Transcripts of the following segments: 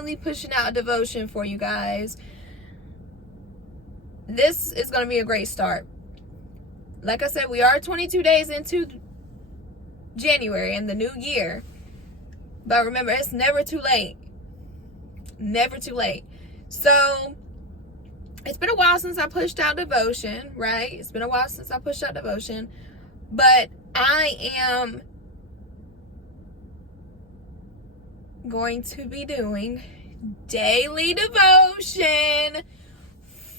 finally pushing out a devotion for you guys. This is going to be a great start. Like I said, we are 22 days into January and the new year. But remember, it's never too late. Never too late. So, it's been a while since I pushed out devotion, right? It's been a while since I pushed out devotion. But I am going to be doing daily devotion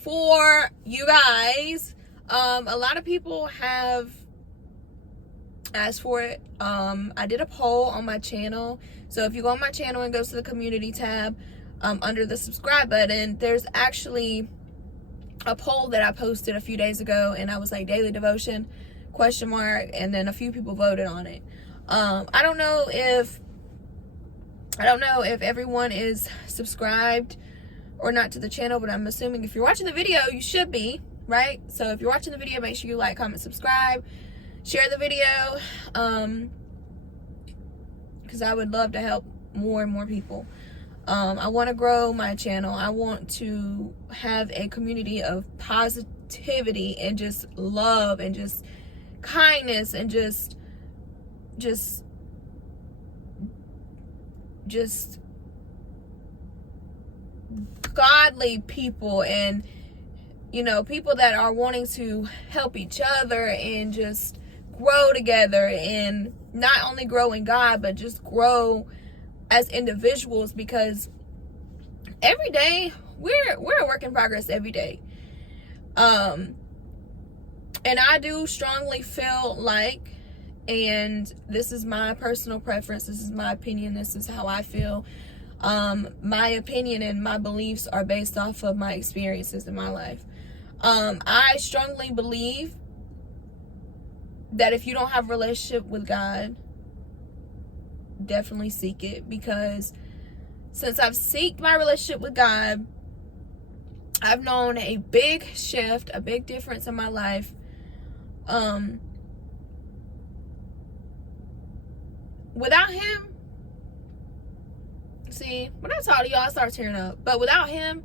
for you guys. A lot of people have asked for it. I did a poll on my channel. So if you go on my channel and go to the community tab, under the subscribe button, there's actually a poll that I posted a few days ago, and I was like, daily devotion, ? And then a few people voted on it. I don't know if everyone is subscribed or not to the channel, but I'm assuming if you're watching the video, you should be, right? So if you're watching the video, make sure you like, comment, subscribe, share the video, because I would love to help more and more people. I want to grow my channel. I want to have a community of positivity and just love and just kindness and just godly people, and people that are wanting to help each other and just grow together, and not only grow in God, but just grow as individuals, because every day we're a work in progress every day. And I do strongly feel like, and this is my personal preference, this is my opinion, this is how I feel. My opinion and my beliefs are based off of my experiences in my life. I strongly believe that if you don't have a relationship with God, definitely seek it, because since I've seeked my relationship with God, I've known a big shift, a big difference in my life. Without him, see, when I talk to y'all, I start tearing up. But without him,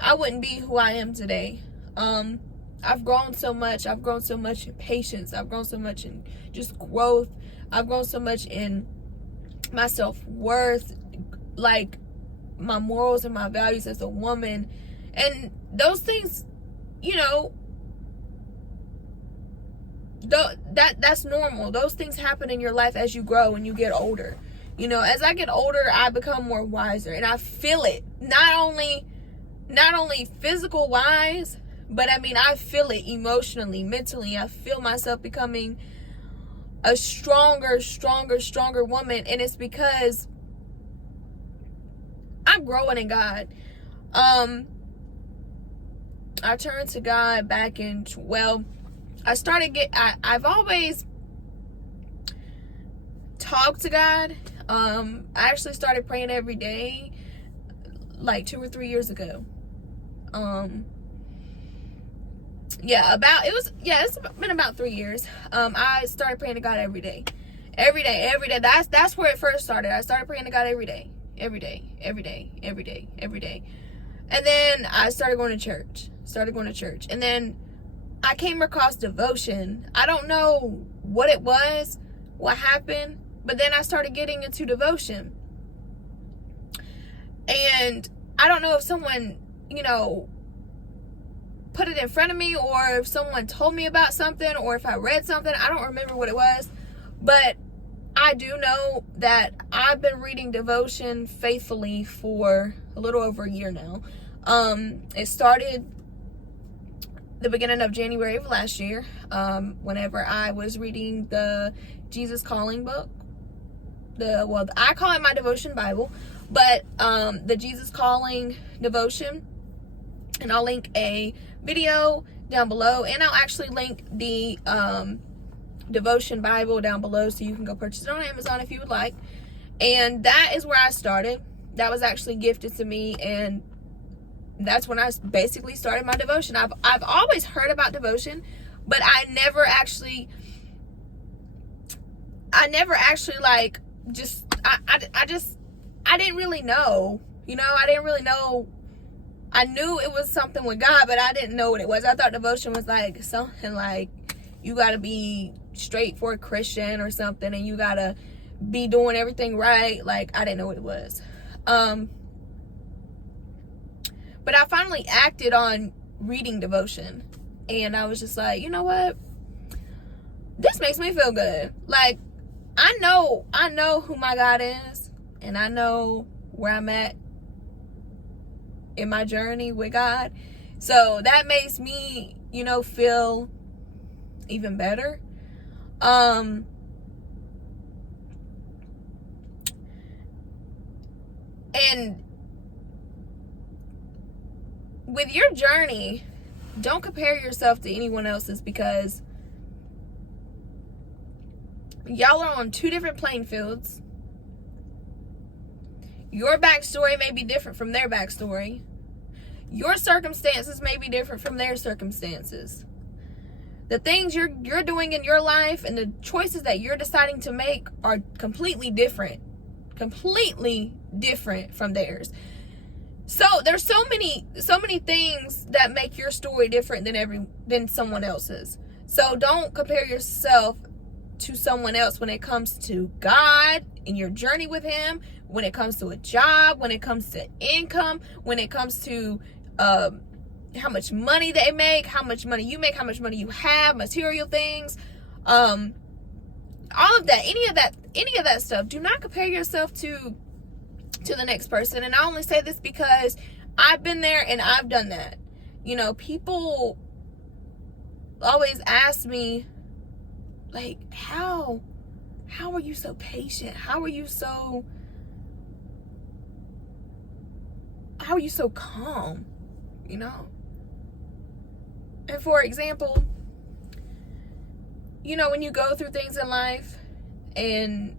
I wouldn't be who I am today. I've grown so much. I've grown so much in patience. I've grown so much in just growth. I've grown so much in my self-worth, like my morals and my values as a woman. And those things, that's normal. Those things happen in your life as you grow and you get older. As I get older, I become more wiser, and I feel it. Not only physical wise, but I feel it emotionally, mentally. I feel myself becoming a stronger woman, and it's because I'm growing in God. I turned to God back in, I've always talked to God. I actually started praying every day like 2 or 3 years ago. It's been about 3 years. I started praying to God every day. Every day. That's where it first started. I started praying to God every day. Every day. And then I started going to church. And then I came across devotion. I don't know what it was, what happened, but then I started getting into devotion. And I don't know if someone, put it in front of me, or if someone told me about something, or if I read something. I don't remember what it was, but I do know that I've been reading devotion faithfully for a little over a year now. It started the beginning of January of last year, whenever I was reading the Jesus Calling book. I call it my devotion Bible, but the Jesus Calling devotion, and I'll link a video down below, and I'll actually link the devotion Bible down below, so you can go purchase it on Amazon if you would like. And that is where I started. That was actually gifted to me, and that's when I basically started my devotion. I've always heard about devotion, but I never actually like I didn't really know You know, I didn't really know. I knew it was something with God, but I didn't know what it was. I thought devotion was like something like you got to be straight for a Christian or something, and you got to be doing everything right. Like, I didn't know what it was. But I finally acted on reading devotion, and I was just like, you know what? This makes me feel good. Like, I know who my God is, and I know where I'm at in my journey with God. So that makes me, you know, feel even better. And with your journey, don't compare yourself to anyone else's, because y'all are on two different playing fields. Your backstory may be different from their backstory. Your circumstances may be different from their circumstances. The things you're doing in your life and the choices that you're deciding to make are completely different from theirs. So there's so many things that make your story different than someone else's. So don't compare yourself to someone else when it comes to God and your journey with Him, when it comes to a job, when it comes to income, when it comes to how much money they make, how much money you make, how much money you have, material things, all of that, any of that stuff. Do not compare yourself to the next person. And I only say this because I've been there and I've done that. You know, people always ask me, like, how are you so patient? How are you so calm? You know? And for example, you know, when you go through things in life, and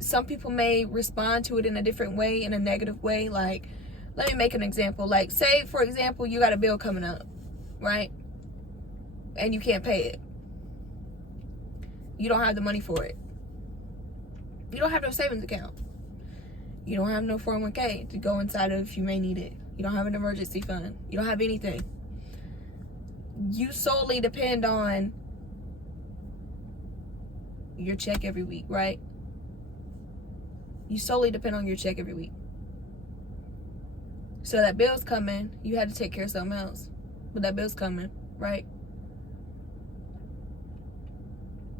some people may respond to it in a different way, in a negative way. Like, let me make an example. Like, say, for example, you got a bill coming up, right? And you can't pay it. You don't have the money for it. You don't have no savings account. You don't have no 401k to go inside of if you may need it. You don't have an emergency fund. You don't have anything. You solely depend on your check every week, right? You solely depend on your check every week. So that bill's coming, you had to take care of something else. But that bill's coming, right?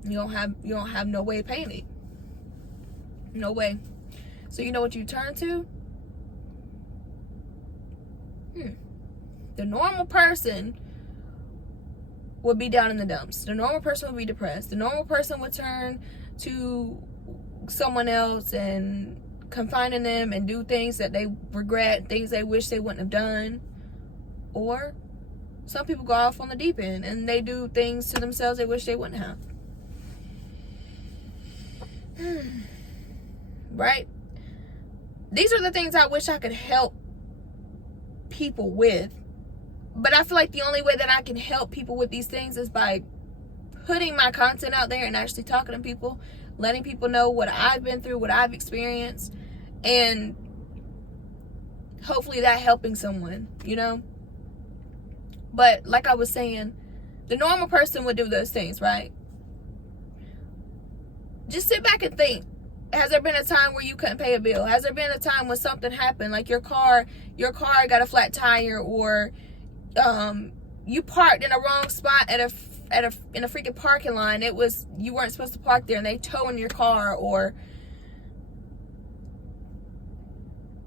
You don't have no way of paying it. No way. So you know what you turn to? The normal person would be down in the dumps. The normal person would be depressed. The normal person would turn to someone else and confine in them and do things that they regret, things they wish they wouldn't have done. Or some people go off on the deep end and they do things to themselves they wish they wouldn't have. Right? These are the things I wish I could help people with. But I feel like the only way that I can help people with these things is by putting my content out there and actually talking to people, letting people know what I've been through, what I've experienced, and hopefully that helping someone, you know? But like I was saying, the normal person would do those things, right? Just sit back and think. Has there been a time where you couldn't pay a bill? Has there been a time when something happened, like your car got a flat tire, or you parked in a wrong spot in a freaking parking line? You weren't supposed to park there and they towing your car, or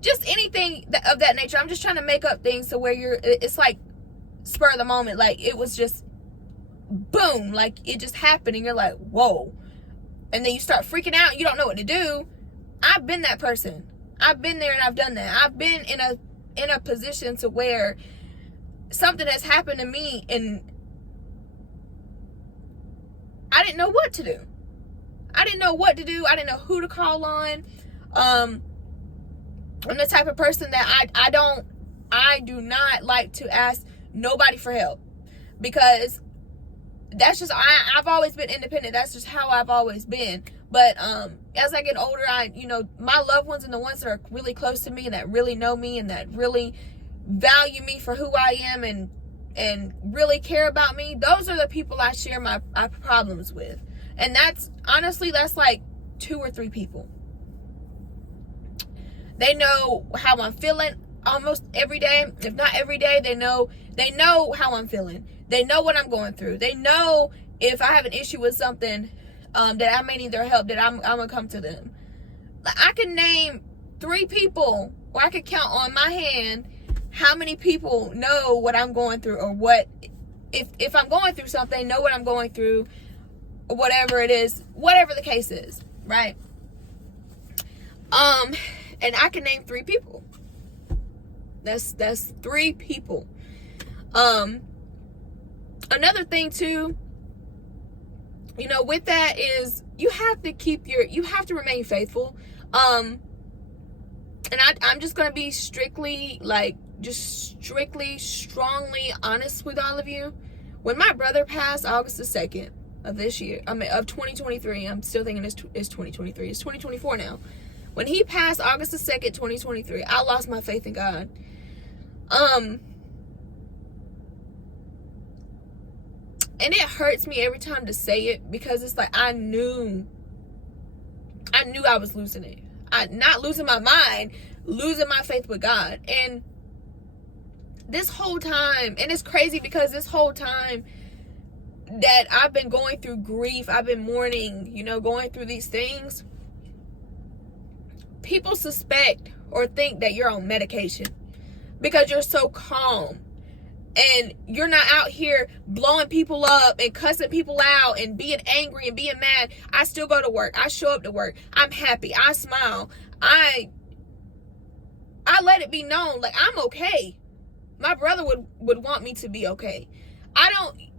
just anything of that nature. I'm just trying to make up things to where it's like spur of the moment. Like, it was just boom, like it just happened and you're like, whoa. And then you start freaking out and you don't know what to do. I've been that person. I've been there and I've done that. I've been in a position to where something has happened to me and I didn't know what to do. I didn't know who to call on. I'm the type of person that I do not like to ask nobody for help, because that's just, I've always been independent. That's just how I've always been. But as I get older, my loved ones and the ones that are really close to me and that really know me and that really value me for who I am and really care about me, those are the people I share my problems with. And that's like 2 or 3 people. They know how I'm feeling almost every day. If not every day, they know how I'm feeling. They know what I'm going through. They know if I have an issue with something that I may need their help, that I'm gonna come to them. I can name 3 people, or I could count on my hand how many people know what I'm going through, or what if I'm going through something, know what I'm going through, or whatever it is, whatever the case is, right? And I can name 3 people. That's 3 people. Another thing too, with that is you have to remain faithful. And I'm just going to be strictly strongly honest with all of you. When my brother passed August the 2nd of this year, of 2023, I'm still thinking it's 2023. It's 2024 now. When he passed August the 2nd, 2023, I lost my faith in God. And it hurts me every time to say it, because it's like I knew I was losing it. Not losing my mind, losing my faith with God. And this whole time, and it's crazy because this whole time that I've been going through grief, I've been mourning, going through these things, people suspect or think that you're on medication because you're so calm. And you're not out here blowing people up and cussing people out and being angry and being mad. I still go to work. I show up to work. I'm happy. I smile. I let it be known, like, I'm okay. My brother would want me to be okay.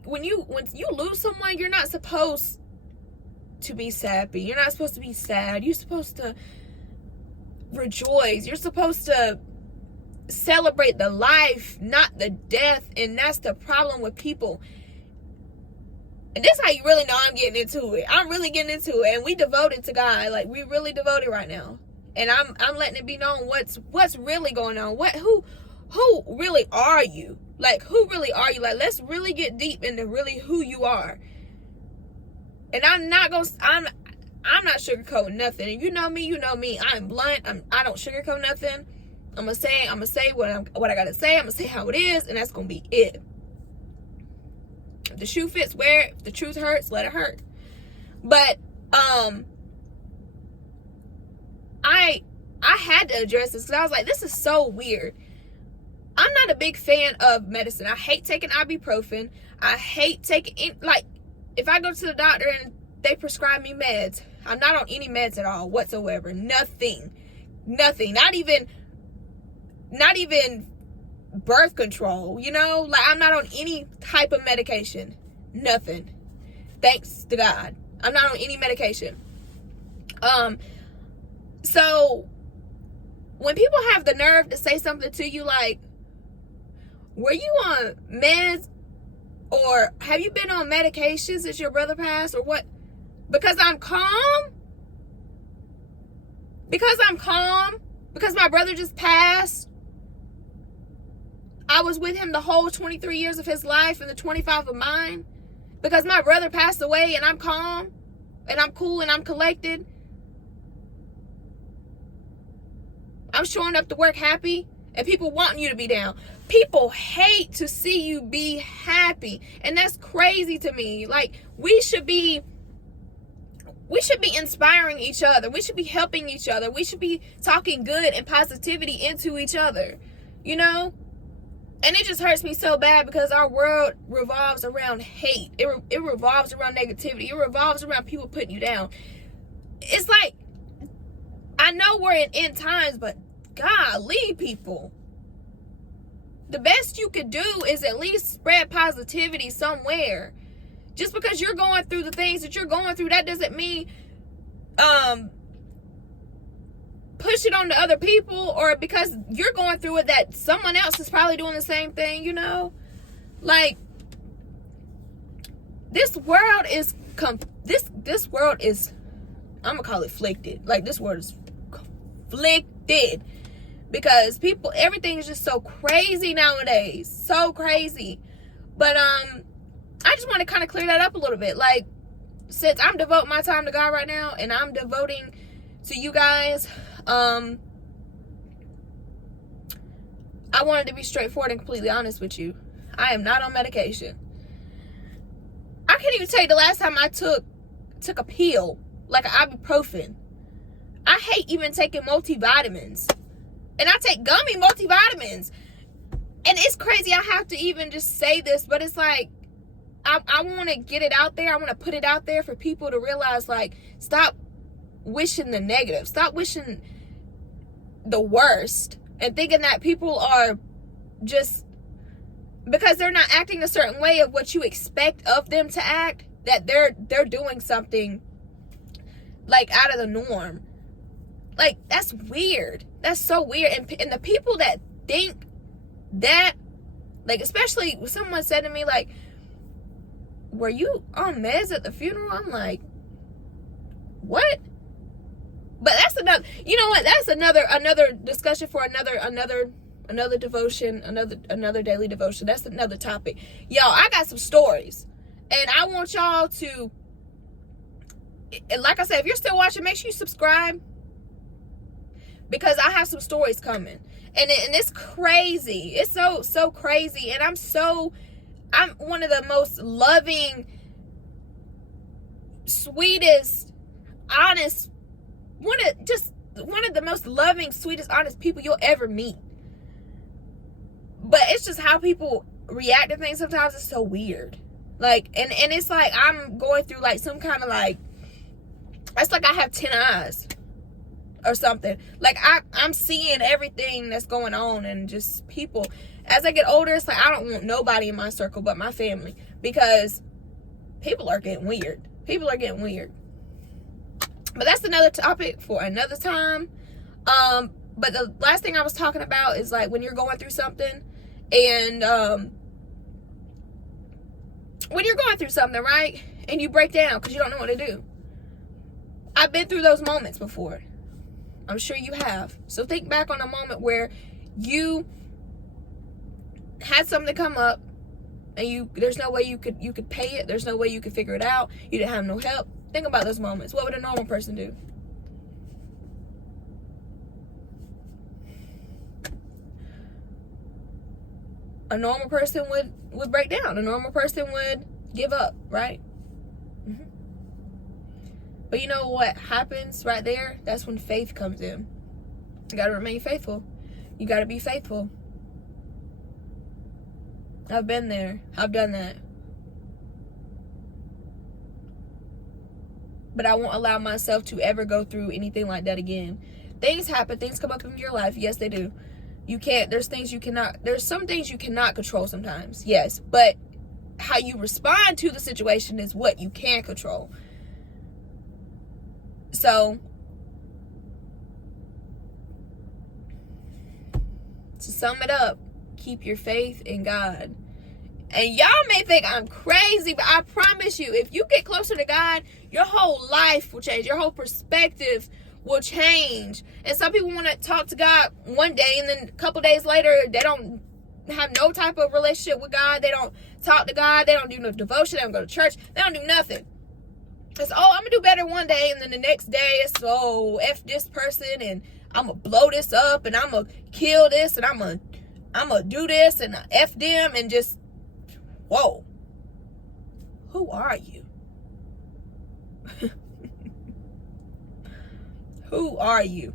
When you lose someone, you're not supposed to be sappy. You're not supposed to be sad. You're supposed to rejoice. You're supposed to celebrate the life, not the death. And that's the problem with people. And this is how you really know I'm getting into it. I'm really getting into it. And we devoted to God. Like, we really devoted right now. And I'm letting it be known what's really going on. Who really are you? Like, who really are you? Like, let's really get deep into really who you are. And I'm not sugarcoating nothing. And you know me. I'm blunt. I don't sugarcoat nothing. I'm gonna say what I gotta say. I'm gonna say how it is, and that's gonna be it. If the shoe fits, wear it. If the truth hurts, let it hurt. But I had to address this because I was like, this is so weird. I'm not a big fan of medicine. I hate taking ibuprofen. I hate taking, if I go to the doctor and they prescribe me meds, I'm not on any meds at all whatsoever. Nothing. Not even birth control, I'm not on any type of medication. Nothing. Thanks to God. I'm not on any medication. So when people have the nerve to say something to you like, were you on meds, or have you been on medication since your brother passed, or what? Because I'm calm? Because my brother just passed? I was with him the whole 23 years of his life and the 25 of mine? Because my brother passed away and I'm calm and I'm cool and I'm collected? I'm showing up to work happy and people wanting you to be down. People hate to see you be happy. And that's crazy to me. Like, we should be inspiring each other. We should be helping each other. We should be talking good and positivity into each other. And it just hurts me so bad because our world revolves around hate. It revolves around negativity. It revolves around people putting you down. It's like, I know we're in end times, but golly, people. The best you could do is at least spread positivity somewhere. Just because you're going through the things that you're going through, that doesn't mean push it on to other people, or because you're going through it that someone else is probably doing the same thing, Like, this world is I'm gonna call it flicted. Like, this word is flicted, because people, everything is just so crazy nowadays, so crazy. But I just want to kind of clear that up a little bit. Like, since I'm devoting my time to God right now, and I'm devoting to you guys, I wanted to be straightforward and completely honest with you. I am not on medication. I can't even tell you the last time I took a pill, like an ibuprofen. I hate even taking multivitamins. And I take gummy multivitamins. And it's crazy I have to even just say this, but it's like, I want to get it out there. I want to put it out there for people to realize, like, stop wishing the negative. Stop wishing the worst. And thinking that people are just, because they're not acting a certain way of what you expect of them to act, that they're doing something, like, out of the norm. Like, that's weird. That's so weird. And the people that think that, like, especially when someone said to me, like, were you on meds at the funeral? I'm like, what? But that's another, you know what? That's another discussion for another devotion, another daily devotion. That's another topic. Y'all, I got some stories, and I want y'all to, like I said, if you're still watching, make sure you subscribe, because I have some stories coming, and it's crazy. It's so crazy, and I'm one of the most loving, sweetest, honest, one of the most loving, sweetest, honest people you'll ever meet. But it's just how people react to things sometimes is so weird. Like, and it's like I'm going through, like, some kind of, like, it's like I have 10 eyes or something. Like, I'm seeing everything that's going on, and just people. As I get older, it's like I don't want nobody in my circle but my family, because people are getting weird. People are getting weird. But that's another topic for another time. But the last thing I was talking about is, like, when you're going through something, and when you're going through something, right, and you break down because you don't know what to do. I've been through those moments before. I'm sure you have. So think back on a moment where you had something come up, and there's no way you could pay it. There's no way you could figure it out. You didn't have no help. Think about those moments. What would a normal person do? A normal person would break down. A normal person would give up, right? Mm-hmm. But you know what happens right there? That's when faith comes in. You got to remain faithful. You got to be faithful. I've been there. I've done that. But I won't allow myself to ever go through anything like that again. Things happen. Things come up in your life. Yes, they do. There's some things you cannot control sometimes. Yes. But how you respond to the situation is what you can control. So, to sum it up, keep your faith in God. And y'all may think I'm crazy, but I promise you, if you get closer to God, your whole life will change. Your whole perspective will change. And some people want to talk to God one day, and then a couple days later, they don't have no type of relationship with God. They don't talk to God. They don't do no devotion. They don't go to church. They don't do nothing. It's, I'm going to do better one day, and then the next day, it's, F this person, and I'm going to blow this up, and I'm going to kill this, and I'm going to do this, and F them, and just, whoa. Who are you? Who are you?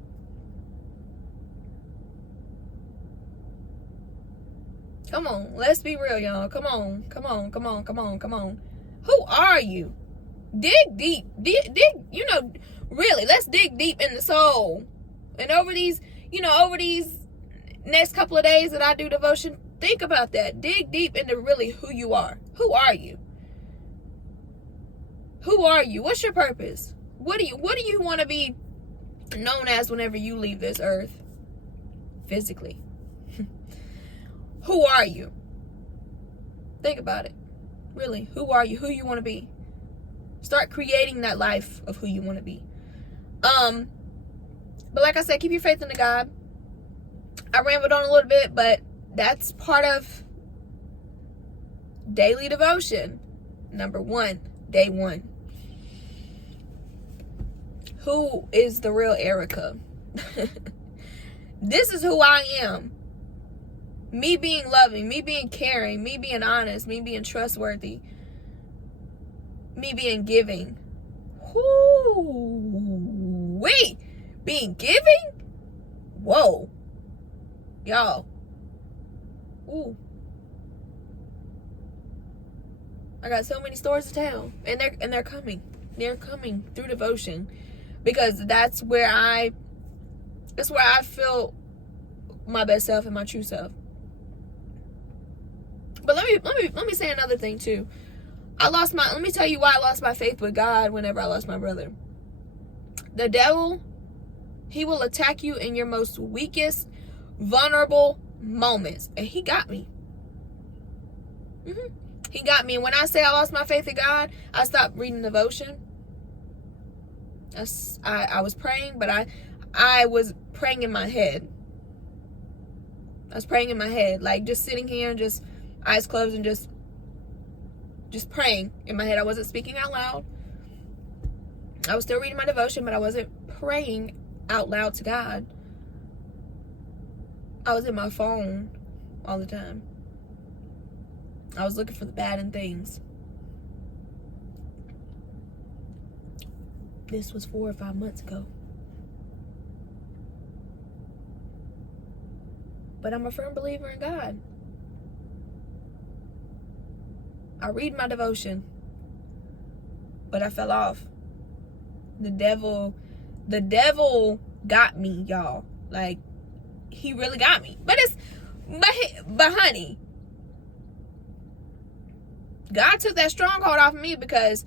Come on, let's be real, y'all. Come on. Who are you? Dig deep. Dig, really, let's dig deep in the soul. And over these next couple of days that I do devotion, think about that. Dig deep into really who you are. Who are you? Who are you? What's your purpose? What do you want to be known as whenever you leave this earth physically? Who are you? Think about it. Really, who are you? Who you want to be? Start creating that life of who you want to be. But like I said, keep your faith in the God. I rambled on a little bit, but that's part of daily devotion. Number 1, day 1. Who is the real Erica? This is who I am. Me being loving, me being caring, me being honest, me being trustworthy, me being giving. Wait, being giving? Whoa. Y'all. Ooh. I got so many stories to tell. And they're coming. They're coming through devotion. Because that's where I feel my best self and my true self. But let me say another thing too. Let me tell you why I lost my faith with God whenever I lost my brother. The devil, he will attack you in your most weakest, vulnerable moments. And he got me. He got me. And when I say I lost my faith in God, I stopped reading devotion. I was praying, but I was praying in my head. I was praying in my head. Like just sitting here and just eyes closed and just praying in my head. I wasn't speaking out loud. I was still reading my devotion, but I wasn't praying out loud to God. I was in my phone all the time. I was looking for the bad in things. This was 4 or 5 months ago. But I'm a firm believer in God. I read my devotion, but I fell off. The devil got me, y'all. Like, he really got me. But honey, God took that stronghold off of me because,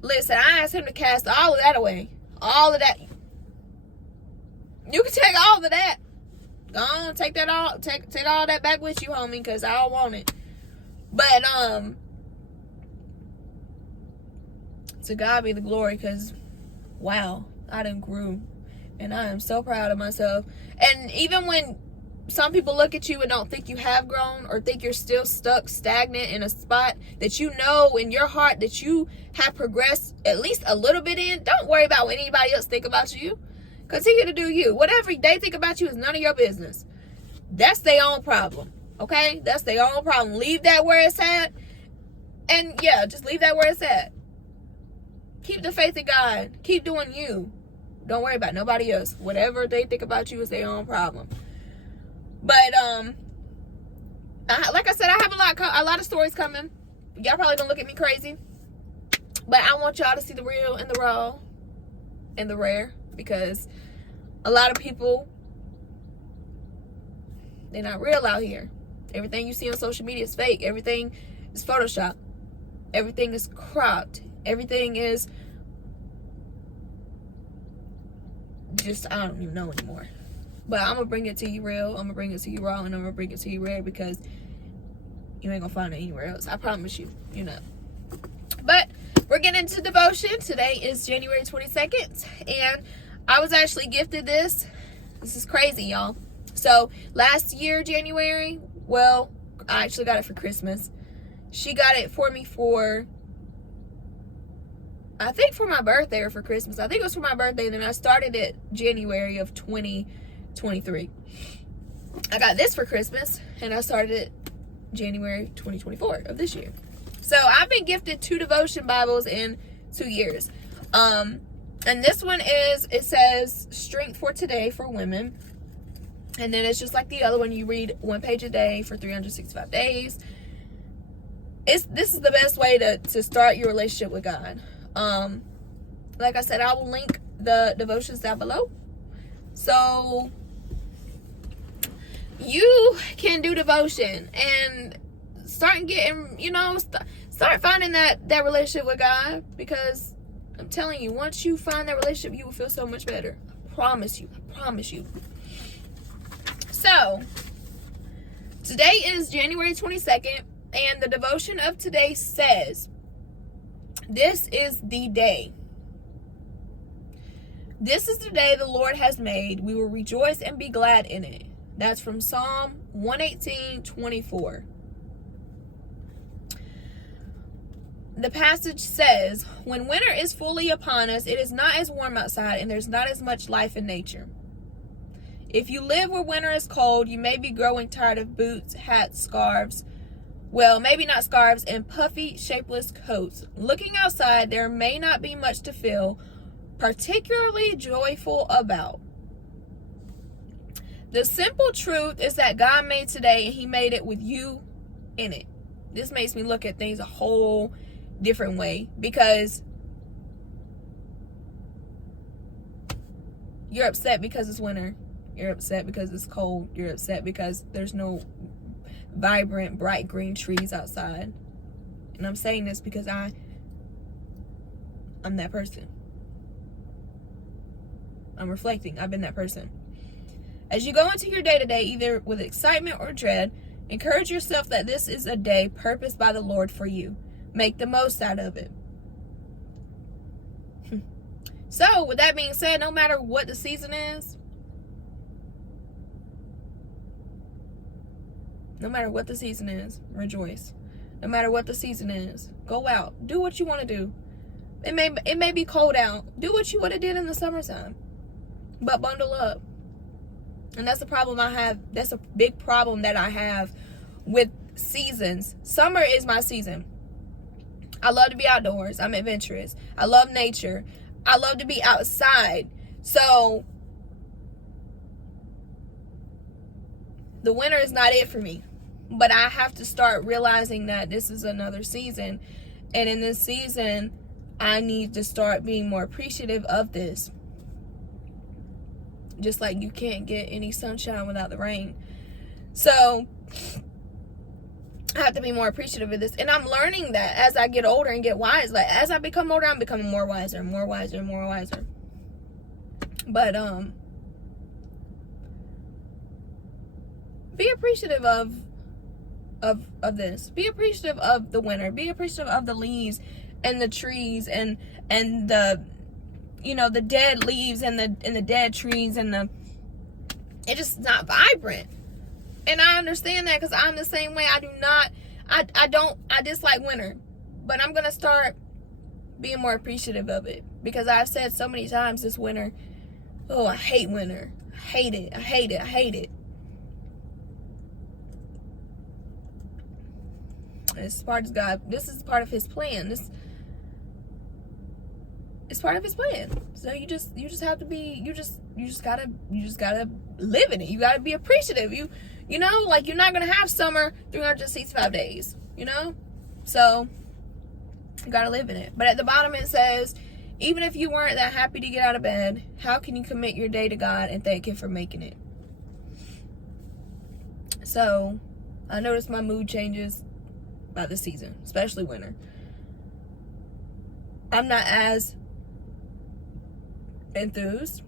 listen, I asked him to cast all of that away. All of that. You can take all of that. Go on, take all that back with you, homie, because I don't want it. But, to God be the glory, because, wow, I done grew. And I am so proud of myself. And even when some people look at you and don't think you have grown or think you're still stuck stagnant in a spot that you know in your heart that you have progressed at least a little bit in, don't worry about what anybody else think about you. Continue to do you. Whatever they think about you is none of your business. That's their own problem. Okay? That's their own problem. Leave that where it's at. And yeah, just leave that where it's at. Keep the faith in God. Keep doing you. Don't worry about nobody else. Whatever they think about you is their own problem. But like I said, I have a lot of stories coming. Y'all probably gonna look at me crazy, but I want y'all to see the real and the raw and the rare, because a lot of people, they're not real out here. Everything you see on social media is fake. Everything is Photoshop. Everything is cropped. Everything is just, I don't even know anymore. But I'm going to bring it to you real. I'm going to bring it to you raw. And I'm going to bring it to you rare, because you ain't going to find it anywhere else. I promise you. You know. But we're getting into devotion. Today is January 22nd. And I was actually gifted this. This is crazy, y'all. So last year, January, well, I actually got it for Christmas. She got it for me for, I think for my birthday or for Christmas. I think it was for my birthday. And then I started it January of 2023. I got this for Christmas, and I started it January 2024 of this year. So I've been gifted 2 devotion Bibles in 2 years. And this one it says Strength for Today for Women. And then it's just like the other one. You read 1 page a day for 365 days. This is the best way to start your relationship with God. Like I said, I will link the devotions down below. So you can do devotion and start getting, start finding that relationship with God, because I'm telling you, once you find that relationship, you will feel so much better. I promise you. So today is January 22nd, and the devotion of today says, this is the day This is the day the Lord has made. We will rejoice and be glad in it. That's from Psalm 118:24. The passage says, when winter is fully upon us, it is not as warm outside and there's not as much life in nature. If you live where winter is cold, you may be growing tired of boots, hats, scarves. Well, maybe not scarves, and puffy, shapeless coats. Looking outside, there may not be much to feel particularly joyful about. The simple truth is that God made today and he made it with you in it. This makes me look at things a whole different way, because you're upset because it's winter. You're upset because it's cold. You're upset because there's no vibrant, bright green trees outside. And I'm saying this because I'm that person. I'm reflecting. I've been that person. As you go into your day-to-day, either with excitement or dread, encourage yourself that this is a day purposed by the Lord for you. Make the most out of it. So, with that being said, no matter what the season is, rejoice. No matter what the season is, go out. Do what you want to do. It may be cold out. Do what you would have did in the summertime. But bundle up. And that's the problem I have. That's a big problem that I have with seasons. Summer is my season. I love to be outdoors. I'm adventurous. I love nature. I love to be outside. So the winter is not it for me. But I have to start realizing that this is another season. And in this season, I need to start being more appreciative of this. Just like you can't get any sunshine without the rain. So I have to be more appreciative of this. And I'm learning that as I get older and get wise. Like, as I become older, I'm becoming more wiser. But, be appreciative of this. Be appreciative of the winter. Be appreciative of the leaves and the trees and the, the dead leaves and the dead trees and it's just not vibrant. And I understand that because I'm the same way. I dislike winter. But I'm going to start being more appreciative of it. Because I've said so many times this winter, oh, I hate winter. I hate it. It's part of God. This is part of his plan. It's part of his plan. So you just have to be, you just gotta live in it. You gotta be appreciative. Like, you're not gonna have summer 365 days, So you gotta live in it. But at the bottom it says, even if you weren't that happy to get out of bed, how can you commit your day to God and thank him for making it? So I noticed my mood changes by the season, especially winter. I'm not as enthused.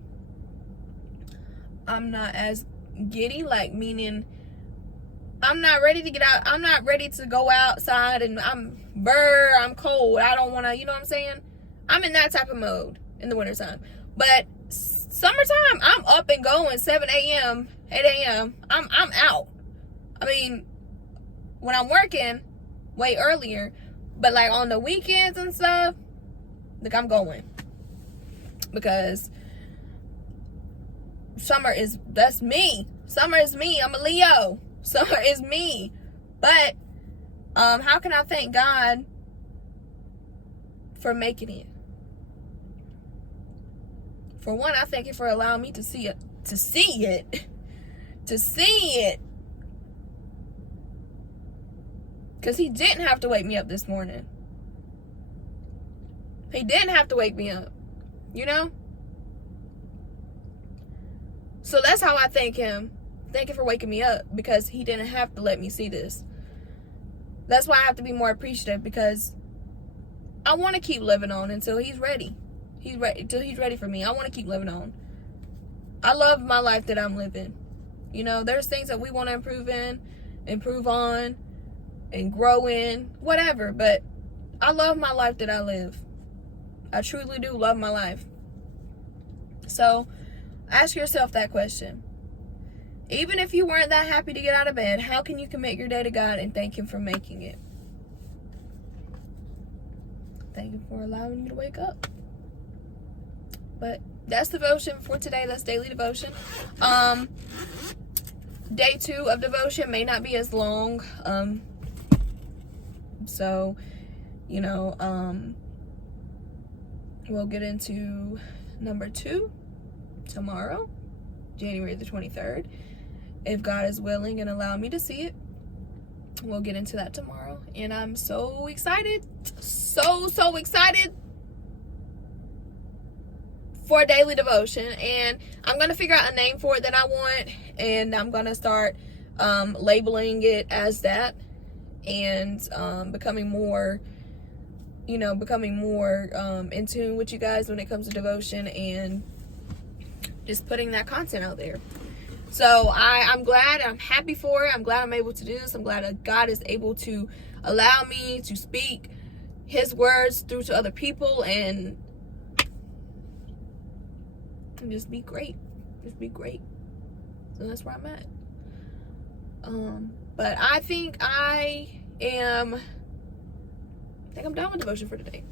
I'm not as giddy, meaning I'm not ready to get out. I'm not ready to go outside and I'm cold. I don't want to, you know what I'm saying? I'm in that type of mode in the wintertime. But summertime, I'm up and going, 7 a.m., 8 a.m. I'm out. I mean, when I'm working, way earlier. But on the weekends and stuff, I'm going. Because that's me. Summer is me. I'm a Leo. Summer is me. But how can I thank God for making it? For one, I thank him for allowing me to see it. Because he didn't have to wake me up this morning. He didn't have to wake me up. So that's how I thank him. Thank him for waking me up, because he didn't have to let me see this. That's why I have to be more appreciative, because I want to keep living on until he's ready. Until he's ready for me. I want to keep living on. I love my life that I'm living. There's things that we want to improve on, and grow in, whatever. But I love my life that I live. I truly do love my life. So ask yourself that question. Even if you weren't that happy to get out of bed, how can you commit your day to God and thank Him for making it? Thank Him for allowing you to wake up. But that's devotion for today. That's daily devotion. Day 2 of devotion may not be as long. So, we'll get into number 2 tomorrow, January the 23rd. If God is willing and allow me to see it, we'll get into that tomorrow. And I'm so excited. So excited for daily devotion. And I'm going to figure out a name for it that I want. And I'm going to start labeling it as that. And becoming more in tune with you guys when it comes to devotion. And just putting that content out there. So I'm glad. I'm happy for it. I'm glad I'm able to do this. I'm glad that God is able to allow me to speak His words through to other people and just be great. Just be great. So that's where I'm at. But I think I'm done with devotion for today.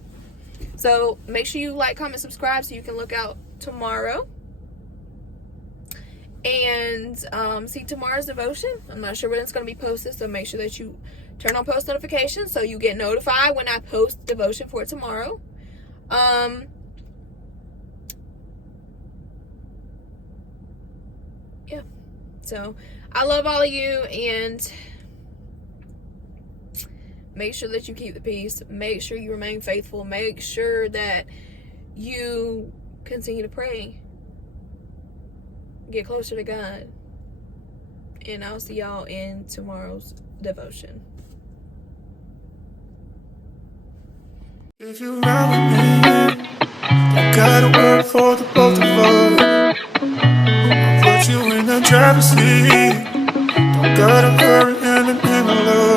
So make sure you like, comment, subscribe so you can look out tomorrow. And see tomorrow's devotion. I'm not sure when it's going to be posted, so make sure that you turn on post notifications so you get notified when I post devotion for tomorrow. Yeah. So I love all of you, and make sure that you keep the peace. Make sure you remain faithful. Make sure that you continue to pray. Get closer to God. And I'll see y'all in tomorrow's devotion. If you ride with me, I gotta work for the both of us. I'll put you in the driver's seat. Don't gotta hurry in the love.